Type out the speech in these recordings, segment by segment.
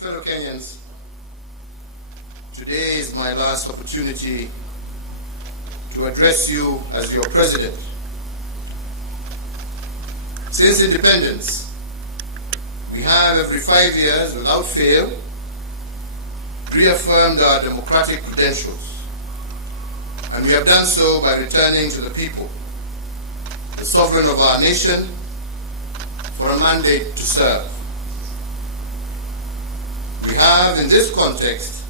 fellow Kenyans, today is my last opportunity to address you as your president. Since independence, we have every 5 years, without fail, reaffirmed our democratic credentials. And we have done so by returning to the people, the sovereign of our nation, for a mandate to serve. We have, in this context,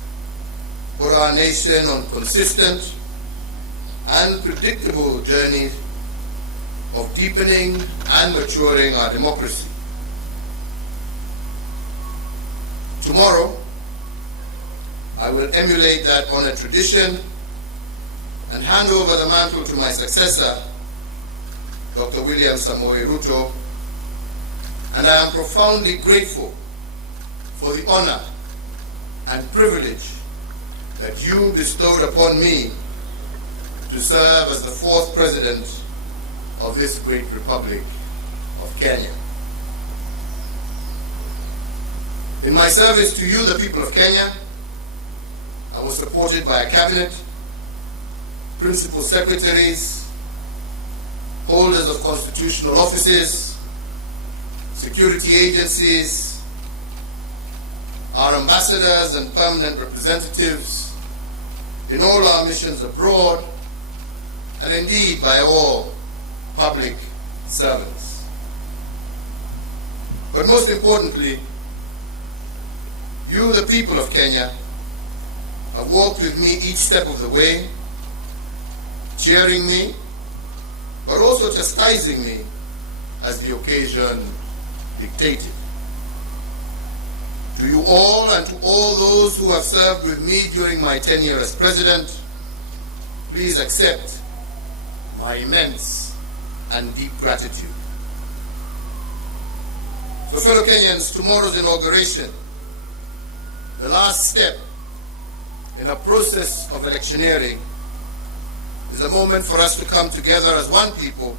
put our nation on consistent and predictable journey of deepening and maturing our democracy. Tomorrow, I will emulate that honored tradition and hand over the mantle to my successor, Dr. William Samoei Ruto, and I am profoundly grateful for the honor and privilege that you bestowed upon me to serve as the 4th president of this great republic of Kenya. In my service to you, the people of Kenya, I was supported by a cabinet, principal secretaries, holders of constitutional offices, security agencies, our ambassadors and permanent representatives in all our missions abroad, and indeed by all public servants. But most importantly, you, the people of Kenya, have walked with me each step of the way, cheering me, but also chastising me as the occasion dictated. To you all and to all those who have served with me during my tenure as president, please accept my immense and deep gratitude. So fellow Kenyans, tomorrow's inauguration, the last step in a process of electioneering, is a moment for us to come together as one people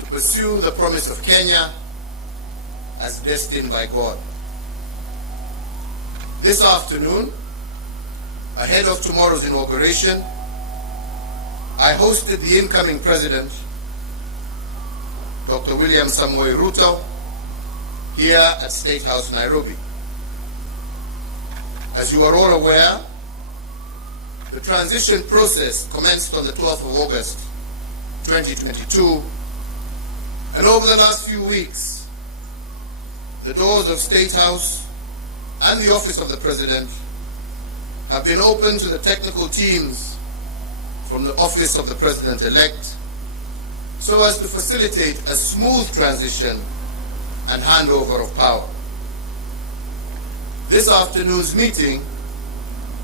to pursue the promise of Kenya as destined by God. This afternoon, ahead of tomorrow's inauguration, I hosted the incoming president, Dr. William Samoei Ruto, here at State House, Nairobi. As you are all aware, the transition process commenced on the 12th of August, 2022, and over the last few weeks, the doors of State House and the office of the President have been open to the technical teams from the office of the President-elect so as to facilitate a smooth transition and handover of power. This afternoon's meeting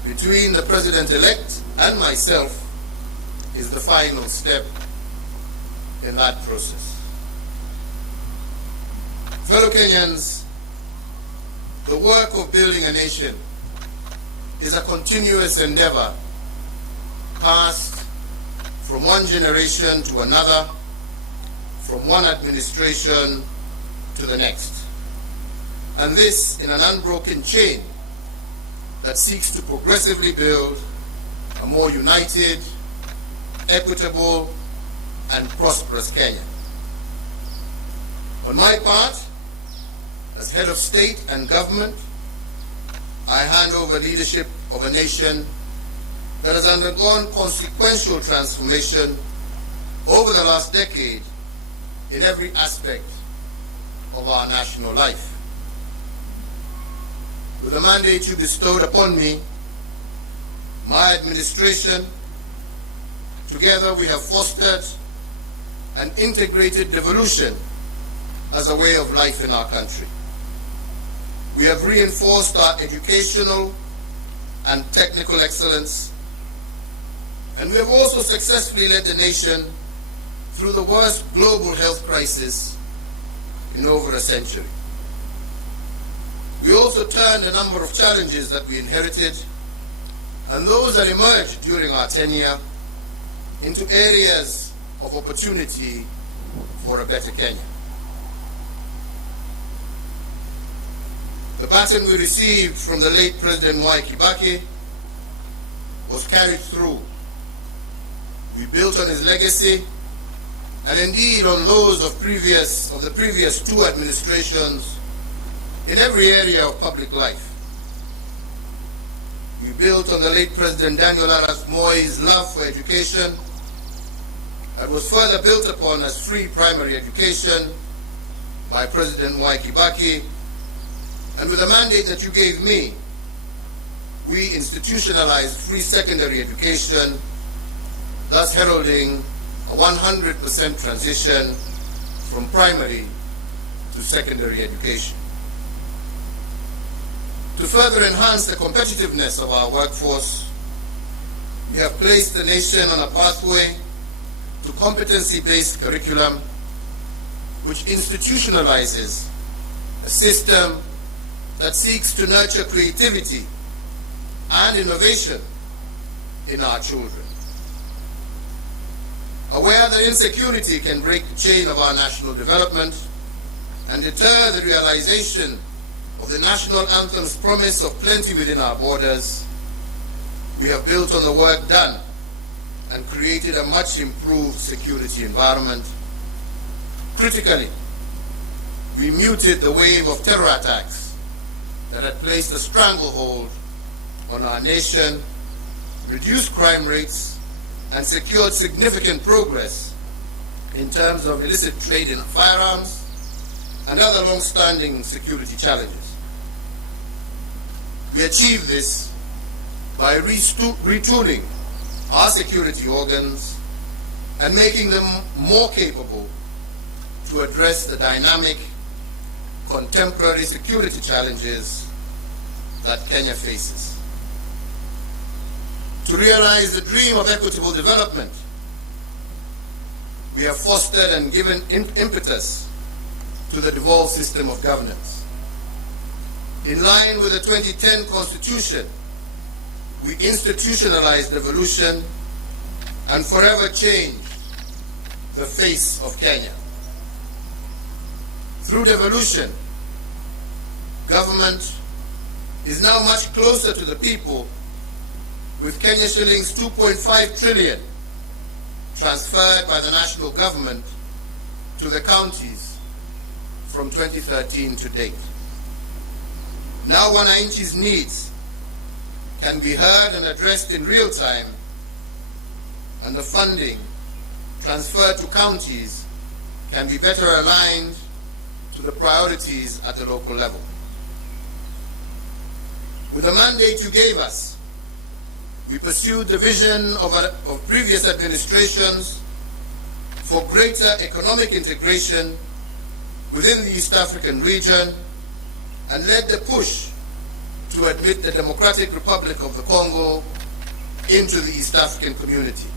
between the President-elect and myself is the final step in that process. Fellow Kenyans, the work of building a nation is a continuous endeavor passed from one generation to another, from one administration to the next. And this in an unbroken chain that seeks to progressively build a more united, equitable, and prosperous Kenya. On my part, as head of state and government, I hand over leadership of a nation that has undergone consequential transformation over the last decade in every aspect of our national life. With the mandate you bestowed upon me, my administration, together we have fostered an integrated devolution as a way of life in our country. We have reinforced our educational and technical excellence, and we have also successfully led the nation through the worst global health crisis in over a century. We also turned a number of challenges that we inherited and those that emerged during our tenure into areas of opportunity for a better Kenya. The baton we received from the late President Mwai Kibaki was carried through. We built on his legacy and indeed on those of the previous two administrations in every area of public life. We built on the late President Daniel Arap Moi's love for education that was further built upon as free primary education by President Mwai Kibaki, and with the mandate that you gave me, we institutionalized free secondary education, thus heralding a 100% transition from primary to secondary education. To further enhance the competitiveness of our workforce, we have placed the nation on a pathway to competency-based curriculum which institutionalizes a system that seeks to nurture creativity and innovation in our children. Aware that insecurity can break the chain of our national development and deter the realization of the national anthem's promise of plenty within our borders, we have built on the work done and created a much improved security environment. Critically, we muted the wave of terror attacks that had placed a stranglehold on our nation, reduced crime rates, and secured significant progress in terms of illicit trade in firearms and other long-standing security challenges. We achieved this by retooling our security organs and making them more capable to address the dynamic, contemporary security challenges that Kenya faces. To realize the dream of equitable development, we have fostered and given impetus to the devolved system of governance. In line with the 2010 Constitution, we institutionalized devolution and forever changed the face of Kenya. Through devolution, government is now much closer to the people, with Kenya shillings 2.5 trillion transferred by the national government to the counties from 2013 to date. Now Wananchi's needs can be heard and addressed in real time, and the funding transferred to counties can be better aligned to the priorities at the local level. With the mandate you gave us, we pursued the vision of previous administrations for greater economic integration within the East African region and led the push to admit the Democratic Republic of the Congo into the East African community.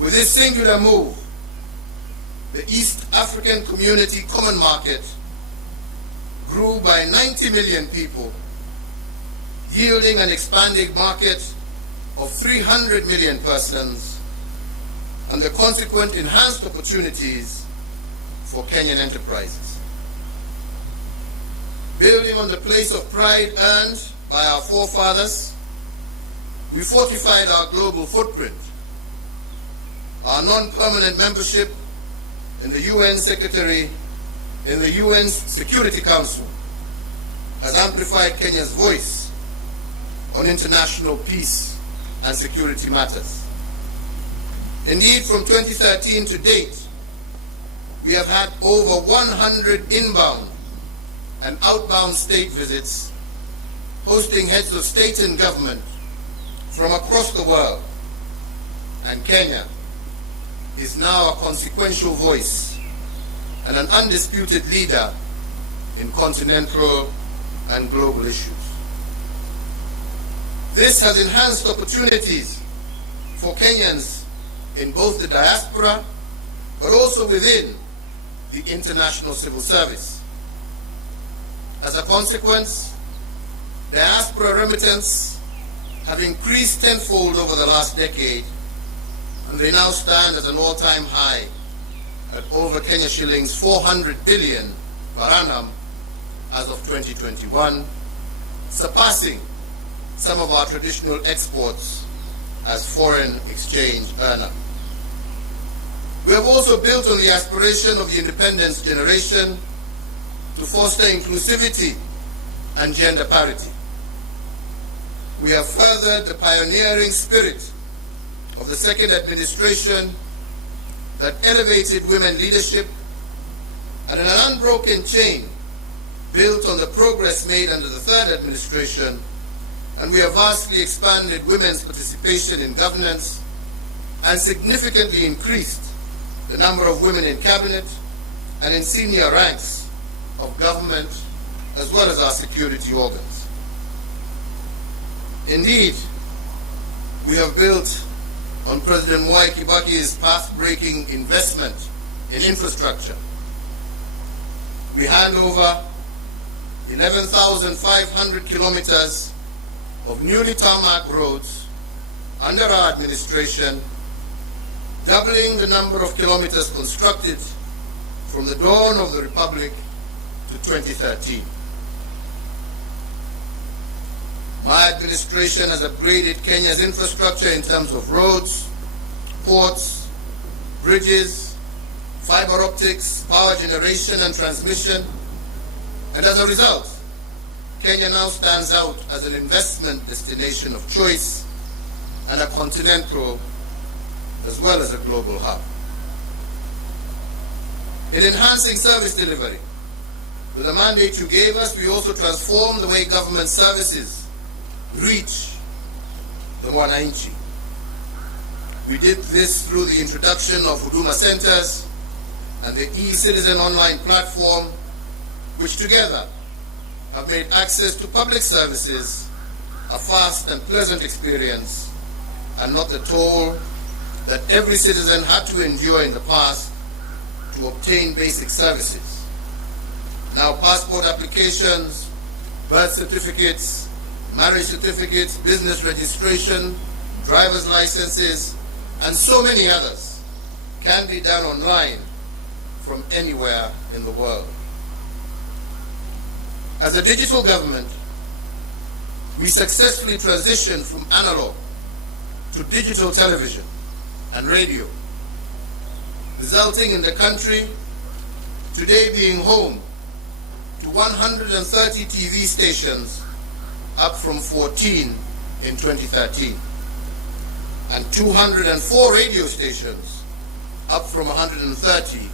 With this singular move, the East African Community Common Market grew by 90 million people, yielding an expanding market of 300 million persons and the consequent enhanced opportunities for Kenyan enterprises. Building on the place of pride earned by our forefathers, we fortified our global footprint. Our non-permanent membership in the UN Security Council has amplified Kenya's voice on international peace and security matters. Indeed, from 2013 to date, we have had over 100 inbound and outbound state visits, hosting heads of state and government from across the world, and Kenya is now a consequential voice and an undisputed leader in continental and global issues. This has enhanced opportunities for Kenyans in both the diaspora, but also within the international civil service. As a consequence, diaspora remittance have increased tenfold over the last decade, and they now stand at an all-time high at over Kenya shillings 400 billion per annum, as of 2021, surpassing some of our traditional exports as foreign exchange earner. We have also built on the aspiration of the independence generation to foster inclusivity and gender parity. We have furthered the pioneering spirit of the second administration that elevated women leadership, and in an unbroken chain built on the progress made under the third administration, and we have vastly expanded women's participation in governance and significantly increased the number of women in cabinet and in senior ranks of government as well as our security organs. Indeed, we have built on President Mwai Kibaki's path-breaking investment in infrastructure. We hand over 11,500 kilometers of newly tarmac roads under our administration, doubling the number of kilometers constructed from the dawn of the Republic to 2013. My administration has upgraded Kenya's infrastructure in terms of roads, ports, bridges, fiber optics, power generation and transmission, and as a result, Kenya now stands out as an investment destination of choice and a continental as well as a global hub. In enhancing service delivery, with the mandate you gave us, we also transformed the way government services reach the Mwananchi. We did this through the introduction of Huduma Centers and the e-Citizen online platform, which together have made access to public services a fast and pleasant experience and not the toll that every citizen had to endure in the past to obtain basic services. Now passport applications, birth certificates, marriage certificates, business registration, driver's licenses, and so many others can be done online from anywhere in the world. As a digital government, we successfully transitioned from analog to digital television and radio, resulting in the country today being home to 130 TV stations, up from 14 in 2013, and 204 radio stations, up from 130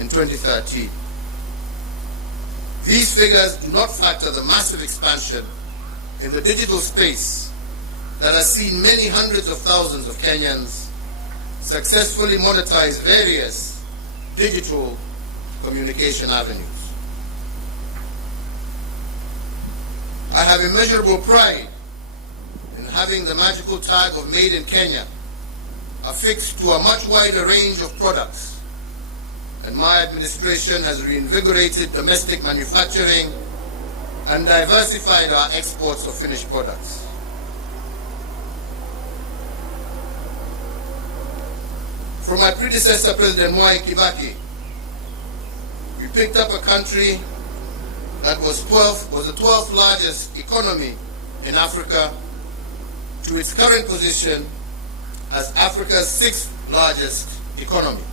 in 2013. These figures do not factor the massive expansion in the digital space that has seen many hundreds of thousands of Kenyans successfully monetize various digital communication avenues. I have immeasurable pride in having the magical tag of Made in Kenya affixed to a much wider range of products, and my administration has reinvigorated domestic manufacturing and diversified our exports of finished products. From my predecessor, President Mwai Kibaki, we picked up a country that was the 12th largest economy in Africa to its current position as Africa's 6th largest economy.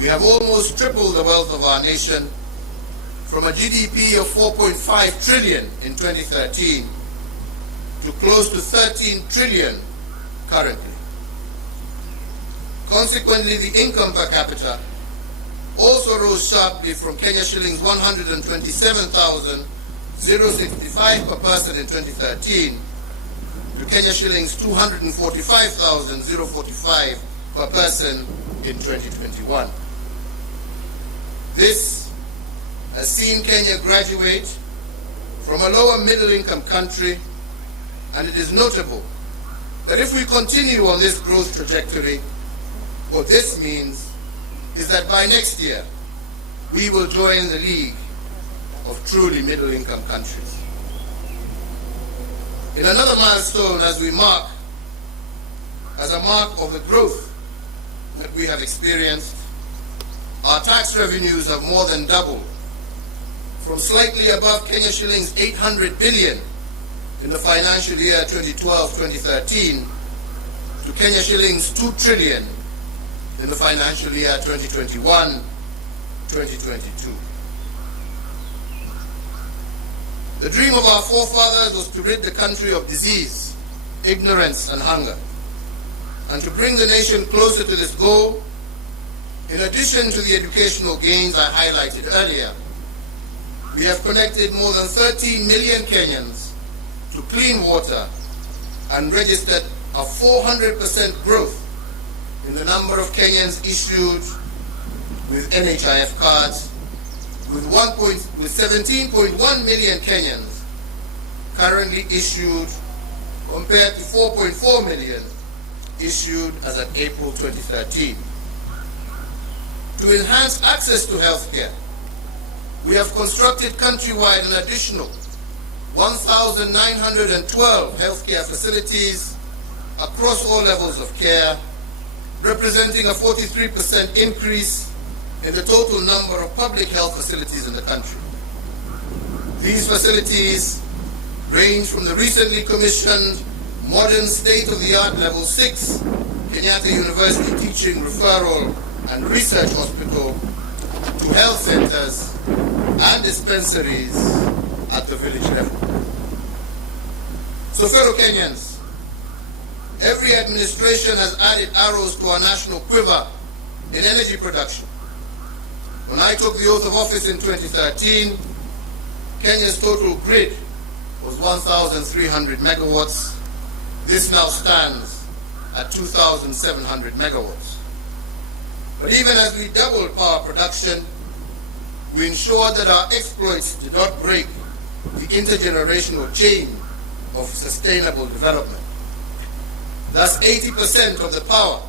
We have almost tripled the wealth of our nation from a GDP of 4.5 trillion in 2013 to close to 13 trillion currently. Consequently, the income per capita also rose sharply from Kenya shillings 127,065 per person in 2013 to Kenya shillings 245,045 per person in 2021. This has seen Kenya graduate from a lower middle income country, and it is notable that if we continue on this growth trajectory, what this means is that by next year, we will join the league of truly middle-income countries. In another milestone as a mark of the growth that we have experienced, our tax revenues have more than doubled from slightly above Kenya shillings 800 billion in the financial year 2012-2013 to Kenya shillings 2 trillion in the financial year 2021-2022. The dream of our forefathers was to rid the country of disease, ignorance, and hunger. And to bring the nation closer to this goal, in addition to the educational gains I highlighted earlier, we have connected more than 13 million Kenyans to clean water and registered a 400% growth in the number of Kenyans issued with NHIF cards, with 17.1 million Kenyans currently issued compared to 4.4 million issued as at April 2013. To enhance access to health care, we have constructed countrywide an additional 1,912 healthcare facilities across all levels of care, representing a 43% increase in the total number of public health facilities in the country. These facilities range from the recently commissioned modern state-of-the-art Level 6 Kenyatta University Teaching, Referral and Research Hospital to health centers and dispensaries at the village level. So, fellow Kenyans, every administration has added arrows to our national quiver in energy production. When I took the oath of office in 2013, Kenya's total grid was 1,300 megawatts. This now stands at 2,700 megawatts. But even as we doubled power production, we ensured that our exploits did not break the intergenerational chain of sustainable development. Thus, 80% of the power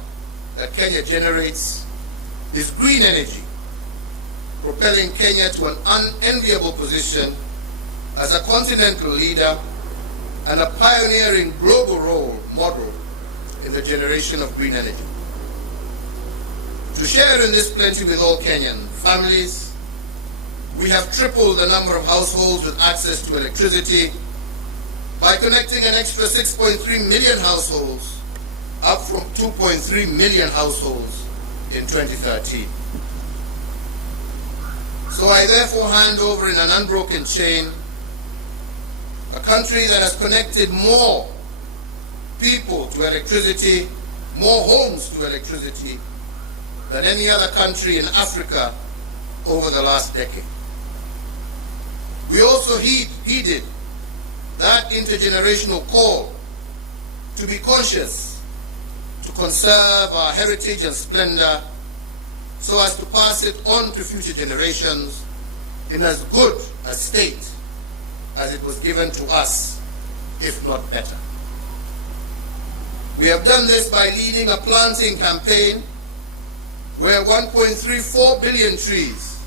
that Kenya generates is green energy, propelling Kenya to an unenviable position as a continental leader and a pioneering global role model in the generation of green energy. To share in this plenty with all Kenyan families, we have tripled the number of households with access to electricity by connecting an extra 6.3 million households, up from 2.3 million households in 2013. So I therefore hand over in an unbroken chain a country that has connected more people to electricity, more homes to electricity than any other country in Africa over the last decade. We also heeded that intergenerational call to be conscious, to conserve our heritage and splendor so as to pass it on to future generations in as good a state as it was given to us, if not better. We have done this by leading a planting campaign where 1.34 billion trees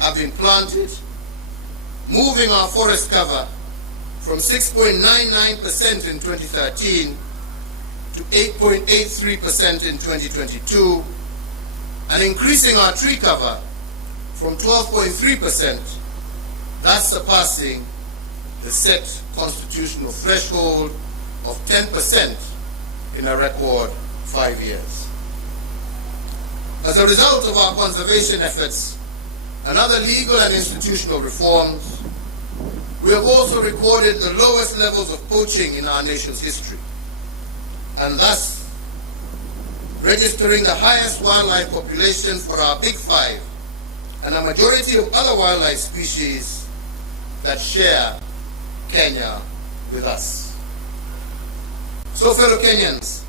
have been planted, moving our forest cover from 6.99% in 2013 to 8.83% in 2022, and increasing our tree cover from 12.3%, thus surpassing the set constitutional threshold of 10% in a record 5 years. As a result of our conservation efforts and other legal and institutional reforms, we have also recorded the lowest levels of poaching in our nation's history, and thus registering the highest wildlife population for our Big Five and a majority of other wildlife species that share Kenya with us. So, fellow Kenyans,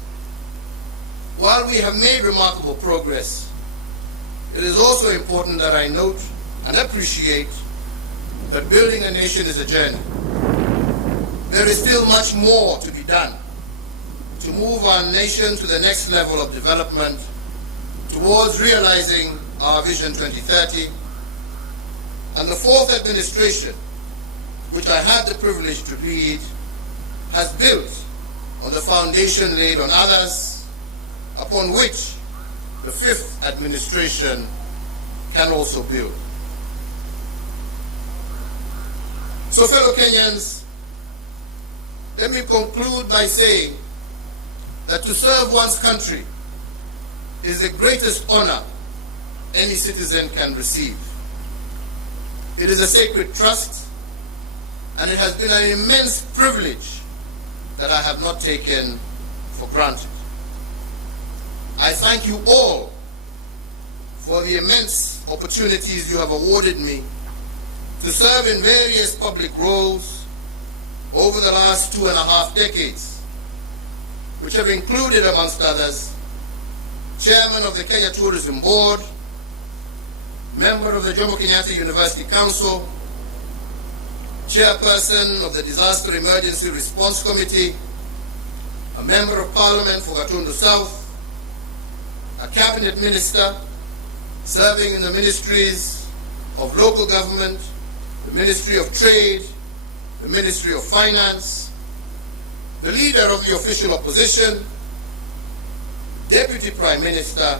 while we have made remarkable progress, it is also important that I note and appreciate that building a nation is a journey. There is still much more to be done to move our nation to the next level of development towards realizing our Vision 2030. And the fourth administration, which I had the privilege to lead, has built on the foundation laid on others, upon which the fifth administration can also build. So, fellow Kenyans, let me conclude by saying that to serve one's country is the greatest honor any citizen can receive. It is a sacred trust, and it has been an immense privilege that I have not taken for granted. I thank you all for the immense opportunities you have awarded me to serve in various public roles over the last 2.5 decades, which have included, amongst others, Chairman of the Kenya Tourism Board, member of the Jomo Kenyatta University Council, Chairperson of the Disaster Emergency Response Committee, a Member of Parliament for Gatundu South, a Cabinet Minister serving in the Ministries of Local Government, the Ministry of Trade, the Ministry of Finance, the Leader of the Official Opposition, Deputy Prime Minister,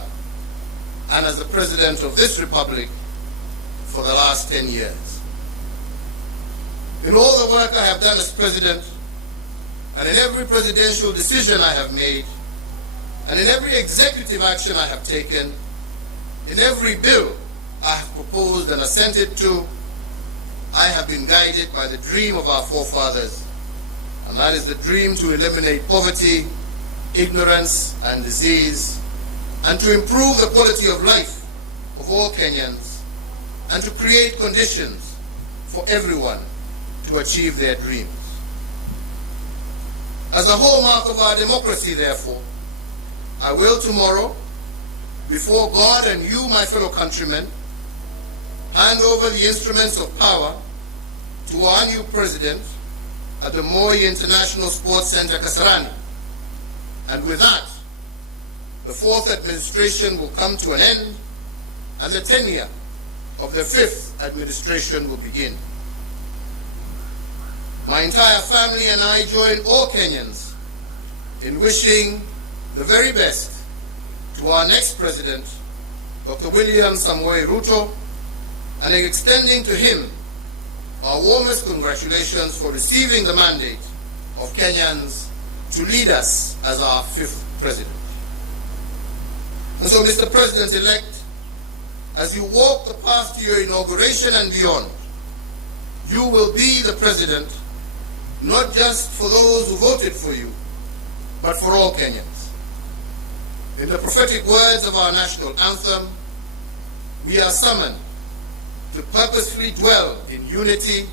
and as the President of this Republic for the last 10 years. In all the work I have done as President, and in every presidential decision I have made, and in every executive action I have taken, in every bill I have proposed and assented to, I have been guided by the dream of our forefathers, and that is the dream to eliminate poverty, ignorance, and disease, and to improve the quality of life of all Kenyans, and to create conditions for everyone to achieve their dreams. As a hallmark of our democracy, therefore, I will tomorrow, before God and you, my fellow countrymen, hand over the instruments of power to our new president at the Moi International Sports Center, Kasarani. And with that, the fourth administration will come to an end, and the tenure of the fifth administration will begin. My entire family and I join all Kenyans in wishing the very best to our next president, Dr. William Samoei Ruto, and extending to him our warmest congratulations for receiving the mandate of Kenyans to lead us as our fifth president. And so, Mr. President-elect, as you walk the path to your inauguration and beyond, you will be the president not just for those who voted for you, but for all Kenyans. In the prophetic words of our national anthem, we are summoned to purposefully dwell in unity,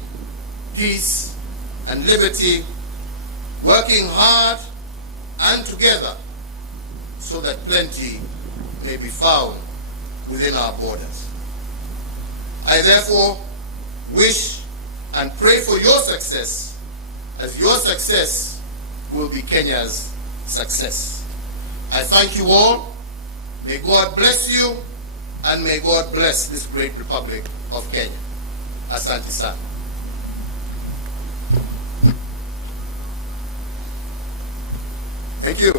peace, and liberty, working hard and together so that plenty may be found within our borders. I therefore wish and pray for your success, as your success will be Kenya's success. I thank you all. May God bless you, and may God bless this great Republic of Kenya. Asante sana. Thank you.